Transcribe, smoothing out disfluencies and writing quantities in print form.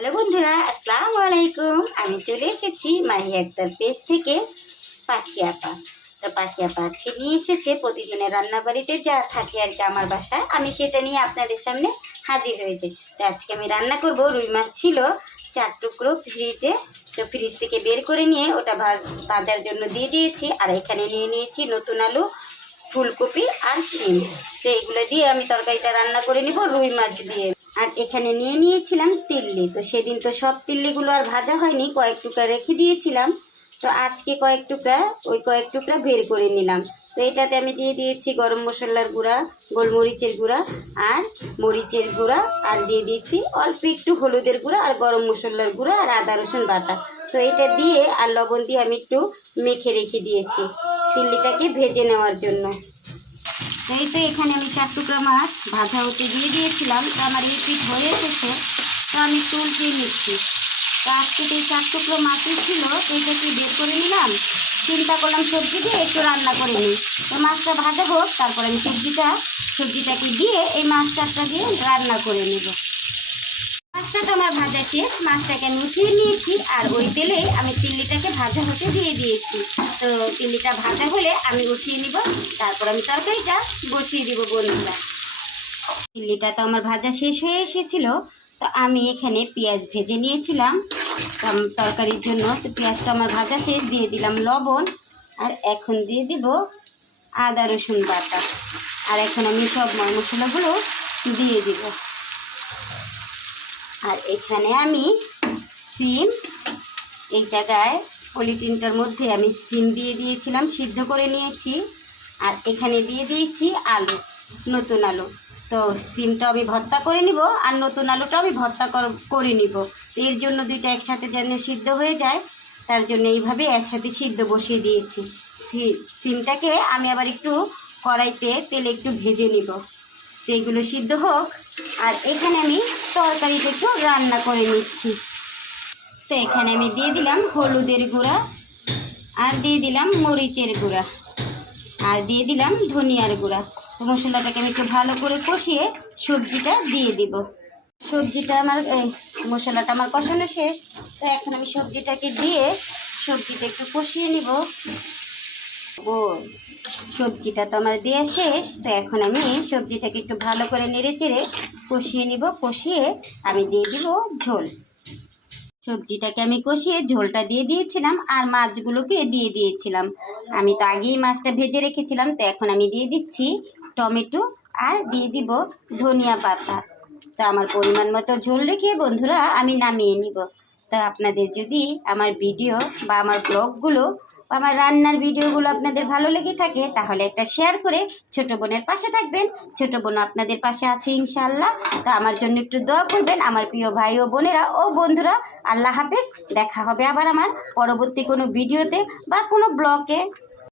Hello বন্ধুরা, আসসালামু আলাইকুম। আমি চলে এসেছি মাহি আক্তার পেজ থেকে পাখি আপা। তো পাখি আপা আজকে নিয়ে এসেছে প্রতিদিনের রান্নাবাড়িতে যা থাকে আর কি আমার বাসায়, আমি সেটা নিয়ে আপনাদের সামনে হাজির হয়েছে। তো আজকে আমি রান্না করব, রুই মাছ ছিল 4 টুকরো ফ্রিজে, তো ফ্রিজ থেকে বের করে নিয়ে ওটা ভাজার জন্য দিয়ে দিয়েছি। আর এখানে নিয়ে নিয়েছি নতুন আলু, ফুলকপি আর শিম। তো এগুলো দিয়ে আমি তরকারিটা রান্না করে নিব রুই মাছ দিয়ে। আর এখানে নিয়ে নিয়েছিলাম তিল্লি। তো সেদিন তো সব তিল্লিগুলো আর ভাজা হয়নি, কয়েক টুকরা রেখে দিয়েছিলাম। তো আজকে কয়েক টুকরা বের করে নিলাম। তো এটাতে আমি দিয়ে দিয়েছি গরম মশলার গুঁড়া, গোলমরিচের গুঁড়া আর মরিচের গুঁড়া, আর দিয়ে দিয়েছি অল্প একটু হলুদের গুঁড়া আর গরম মশলার গুঁড়া আর আদা রসুন বাটা। তো এটা দিয়ে আর লবণ দিয়ে আমি একটু মেখে রেখে দিয়েছি তিল্লিটাকে ভেজে নেওয়ার জন্য। এই তো এখানে আমি 4 টুকরা মাছ ভাজা হতে দিয়ে দিয়েছিলাম। তো আমার এই পিঠ হয়ে এসেছে, তো আমি একটু উল্টিয়ে নিচ্ছি। তো আজকে তো এই 4 টুকরো মাছই ছিল, এইটাকে বের করে নিলাম। চিন্তা করলাম সবজি দিয়ে একটু রান্না করে নিই। তো মাছটা ভাজা হোক, তারপর আমি সবজিটাকে দিয়ে এই মাছটা দিয়ে রান্না করে নেব। মাছটা তো আমার ভাজা শেষ, মাছটাকে আমি উঠিয়ে নিয়েছি। আর ওই তেলে আমি তিল্লিটাকে ভাজা হতে দিয়ে দিয়েছি। তো তিল্লিটা ভাজা হলে আমি উঠিয়ে নিব, তারপর আমি তরকারিটা বসিয়ে দিব বন্ধুরা। তিল্লিটা তো আমার ভাজা শেষ হয়ে এসেছিল। তো আমি এখানে পেঁয়াজ ভেজে নিয়েছিলাম তরকারির জন্য। তো পেঁয়াজটা আমার ভাজা শেষ, দিয়ে দিলাম লবণ। আর এখন দিয়ে দিব আদা রসুন বাটা। আর এখন আমি সব মশলাগুলো দিয়ে দিব। আর এখানে আমি সিম, এই জায়গায় পলিথিনটার মধ্যে আমি সিম দিয়ে দিয়েছিলাম, সিদ্ধ করে নিয়েছি। আর এখানে দিয়ে দিয়েছি আলু, নতুন আলু। তো সিমটা আমি ভর্তা করে নিব আর নতুন আলুটা আমি ভর্তা করে নিব। এর জন্য দুইটা একসাথে যেন সিদ্ধ হয়ে যায়, তার জন্য এইভাবে একসাথে সিদ্ধ বসিয়ে দিয়েছি। সিমটাকে আমি আবার একটু কড়াইতে তেলে একটু ভেজে নিব। তো এগুলো সিদ্ধ হোক, আর এখানে আমি তরকারিটা একটু রান্না করে নিচ্ছি। তো এখানে আমি দিয়ে দিলাম হলুদের গুঁড়া, আর দিয়ে দিলাম মরিচের গুঁড়া, আর দিয়ে দিলাম ধনিয়ার গুঁড়া। তো মশলাটাকে আমি একটু ভালো করে কষিয়ে সবজিটা দিয়ে দিব। মশলাটা আমার কষানো শেষ। তো এখন আমি সবজিটাকে দিয়ে সবজিটা একটু কষিয়ে নিব। সবজিটা তো আমার দেওয়া শেষ। তো এখন আমি সবজিটাকে একটু ভালো করে নেড়ে চেড়ে কষিয়ে নিব। কষিয়ে আমি দিয়ে দিব ঝোল। সবজিটাকে আমি কষিয়ে ঝোলটা দিয়ে দিয়েছিলাম, আর মাছগুলোকে দিয়ে দিয়েছিলাম। আমি তো আগেই মাছটা ভেজে রেখেছিলাম। তো এখন আমি দিয়ে দিচ্ছি টমেটো, আর দিয়ে দিব ধনিয়া পাতা। তো আমার পরিমাণ মতো ঝোল রেখে বন্ধুরা আমি নামিয়ে নিব। তো আপনাদের যদি আমার ভিডিও বা আমার ব্লগগুলো বা আমার রান্নার ভিডিওগুলো আপনাদের ভালো লেগে থাকে, তাহলে একটা শেয়ার করে ছোট বোনের পাশে থাকবেন। ছোট বোন আপনাদের পাশে আছে ইনশাআল্লাহ। তো আমার জন্য একটু দোয়া করবেন আমার প্রিয় ভাই ও বোনেরা ও বন্ধুরা। আল্লাহ হাফেজ। দেখা হবে আবার আমার পরবর্তী কোনো ভিডিওতে বা কোনো ব্লগে।